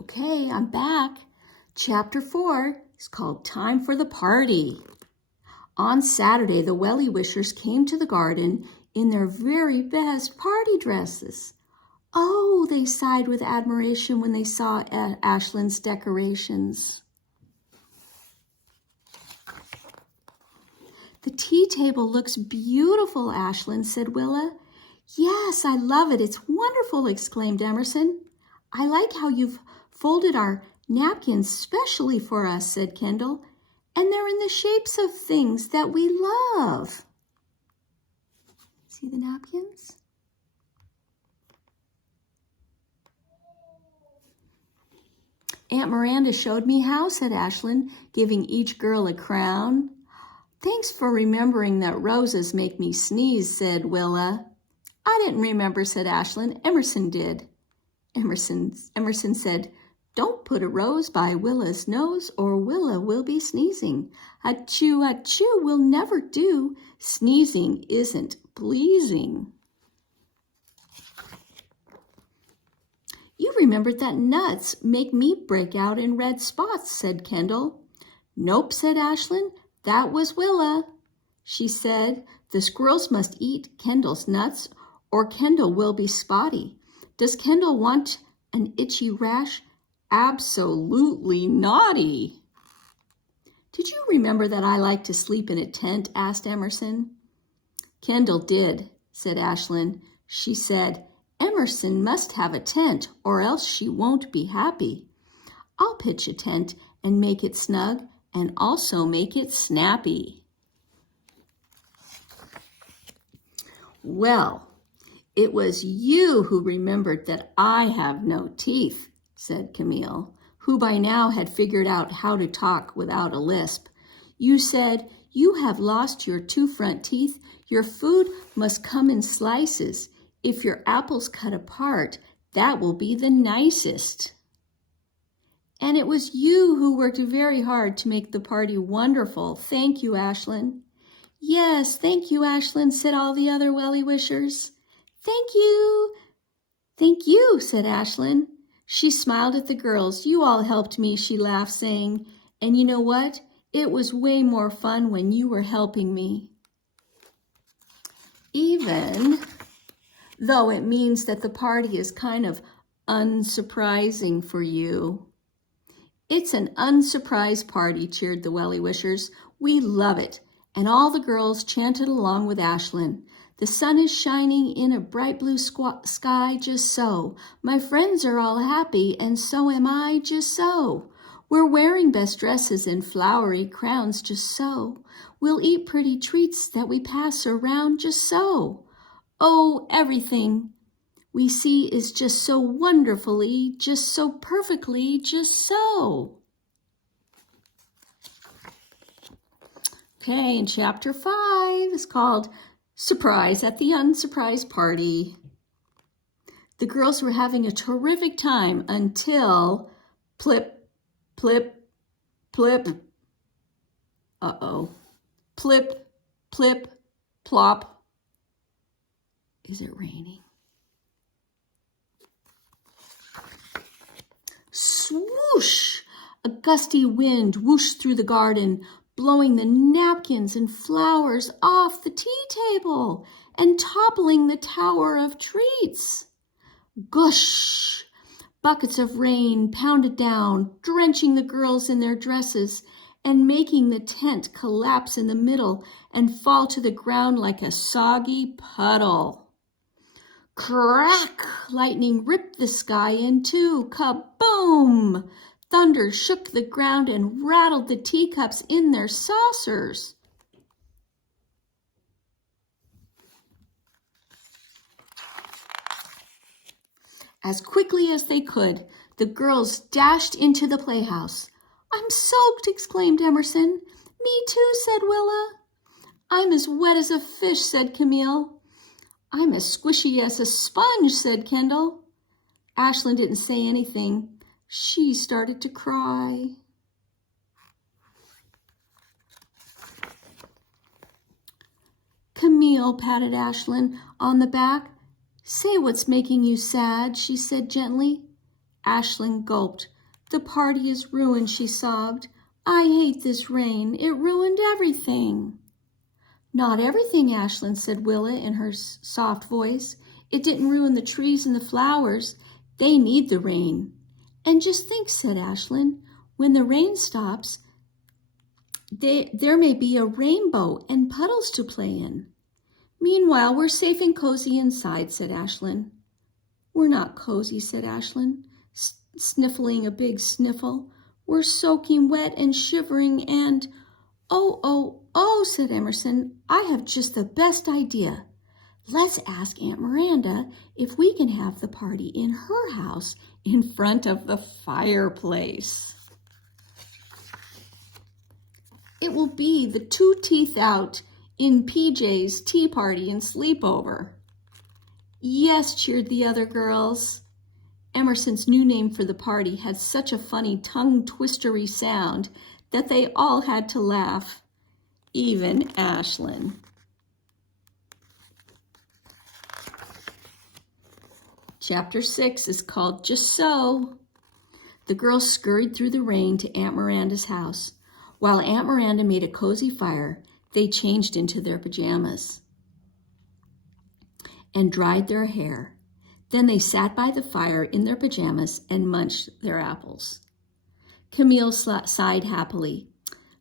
Okay, I'm back. Chapter 4 is called Time for the Party. On Saturday, the Wellie Wishers came to the garden in their very best party dresses. Oh, they sighed with admiration when they saw Ashlyn's decorations. The tea table looks beautiful, Ashlyn, said Willa. Yes, I love it. It's wonderful, exclaimed Emerson. I like how you've folded our napkins specially for us, said Kendall. And they're in the shapes of things that we love. See the napkins? Aunt Miranda showed me how, said Ashlyn, giving each girl a crown. Thanks for remembering that roses make me sneeze, said Willa. I didn't remember, said Ashlyn. Emerson did. Emerson said, don't put a rose by Willa's nose or Willa will be sneezing. Achoo, achoo will never do. Sneezing isn't pleasing. You remembered that nuts make meat break out in red spots, said Kendall. Nope, said Ashlyn. That was Willa. She said, the squirrels must eat Kendall's nuts or Kendall will be spotty. Does Kendall want an itchy rash? Absolutely naughty. Did you remember that I like to sleep in a tent? Asked Emerson. Kendall did, said Ashlyn. She said, Emerson must have a tent or else she won't be happy. I'll pitch a tent and make it snug and also make it snappy. Well, it was you who remembered that I have no teeth, said Camille, who by now had figured out how to talk without a lisp. You said, you have lost your 2 front teeth. Your food must come in slices. If your apples cut apart, that will be the nicest. And it was you who worked very hard to make the party wonderful. Thank you, Ashlyn. Yes, thank you, Ashlyn, said all the other Wellie Wishers. Thank you, said Ashlyn. She smiled at the girls. You all helped me, she laughed, saying, and you know what? It was way more fun when you were helping me. Even though it means that the party is kind of unsurprising for you. It's an unsurprise party, cheered the Wellie Wishers. We love it. And all the girls chanted along with Ashlyn. The sun is shining in a bright blue sky, just so. My friends are all happy, and so am I, just so. We're wearing best dresses and flowery crowns, just so. We'll eat pretty treats that we pass around, just so. Oh, everything we see is just so wonderfully, just so perfectly, just so. Okay, and chapter 5 is called Surprise at the Unsurprise Party. The girls were having a terrific time until plip, plip, plip. Uh-oh. Plip, plip, plop. Is it raining? Swoosh! A gusty wind whooshed through the garden, blowing the napkins and flowers off the tea table and toppling the tower of treats. Gush! Buckets of rain pounded down, drenching the girls in their dresses and making the tent collapse in the middle and fall to the ground like a soggy puddle. Crack! Lightning ripped the sky in two. Kaboom! Thunder shook the ground and rattled the teacups in their saucers. As quickly as they could, the girls dashed into the playhouse. I'm soaked, exclaimed Emerson. Me too, said Willa. I'm as wet as a fish, said Camille. I'm as squishy as a sponge, said Kendall. Ashlyn didn't say anything. She started to cry. Camille patted Ashlyn on the back. Say what's making you sad, she said gently. Ashlyn gulped. The party is ruined, she sobbed. I hate this rain. It ruined everything. Not everything, Ashlyn, said Willa in her soft voice. It didn't ruin the trees and the flowers. They need the rain. And just think, said Ashlyn, when the rain stops, there may be a rainbow and puddles to play in. Meanwhile, we're safe and cozy inside, said Ashlyn. We're not cozy, said Ashlyn, sniffling a big sniffle. We're soaking wet and shivering and, oh, said Emerson, I have just the best idea. Let's ask Aunt Miranda if we can have the party in her house in front of the fireplace. It will be the 2 teeth out in PJ's tea party and sleepover. Yes, cheered the other girls. Emerson's new name for the party had such a funny tongue-twistery sound that they all had to laugh, even Ashlyn. Chapter 6 is called Just So. The girls scurried through the rain to Aunt Miranda's house. While Aunt Miranda made a cozy fire, they changed into their pajamas and dried their hair. Then they sat by the fire in their pajamas and munched their apples. Camille sighed happily.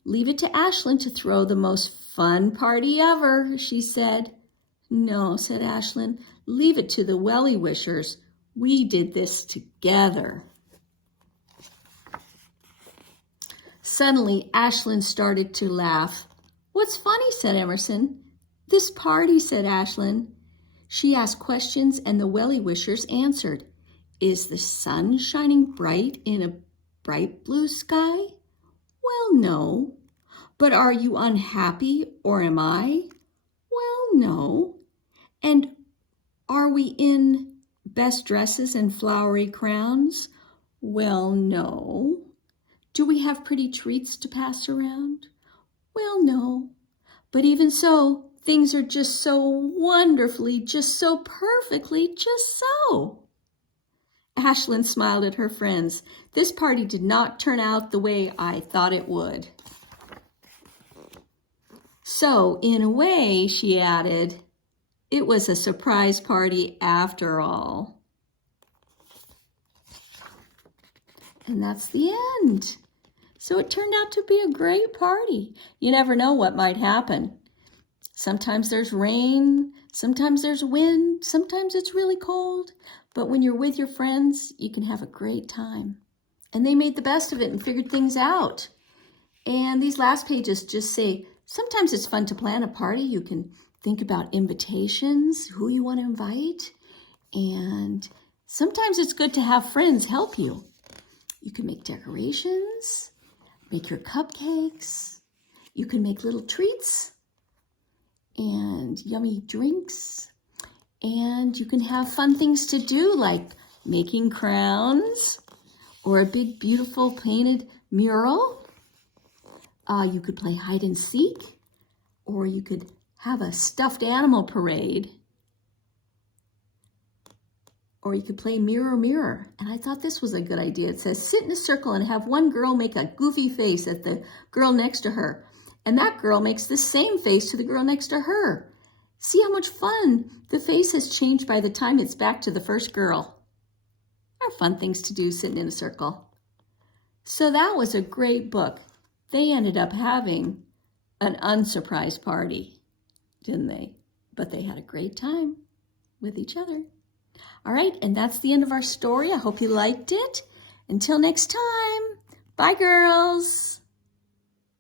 Leave it to Ashlyn to throw the most fun party ever, she said. No, said Ashlyn, leave it to the Wellie wishers. We did this together. Suddenly, Ashlyn started to laugh. What's funny, said Emerson. This party, said Ashlyn. She asked questions and the Wellie wishers answered. Is the sun shining bright in a bright blue sky? Well, no. But are you unhappy, or am I? Well, no. And are we in best dresses and flowery crowns? Well, no. Do we have pretty treats to pass around? Well, no. But even so, things are just so wonderfully, just so perfectly, just so. Ashlyn smiled at her friends. This party did not turn out the way I thought it would. So, in a way, she added, it was a surprise party after all. And that's the end. So it turned out to be a great party. You never know what might happen. Sometimes there's rain, sometimes there's wind, sometimes it's really cold. But when you're with your friends, you can have a great time. And they made the best of it and figured things out. And these last pages just say, sometimes it's fun to plan a party. You can think about invitations, who you want to invite. And sometimes it's good to have friends help you. You can make decorations, make your cupcakes. You can make little treats and yummy drinks. And you can have fun things to do like making crowns or a big, beautiful painted mural. You could play hide and seek, or you could have a stuffed animal parade. Or you could play mirror, mirror. And I thought this was a good idea. It says, sit in a circle and have one girl make a goofy face at the girl next to her. And that girl makes the same face to the girl next to her. See how much fun the face has changed by the time it's back to the first girl. Are fun things to do sitting in a circle. So that was a great book. They ended up having an unsurprise party, didn't they? But they had a great time with each other. All right, and that's the end of our story. I hope you liked it. Until next time, bye, girls.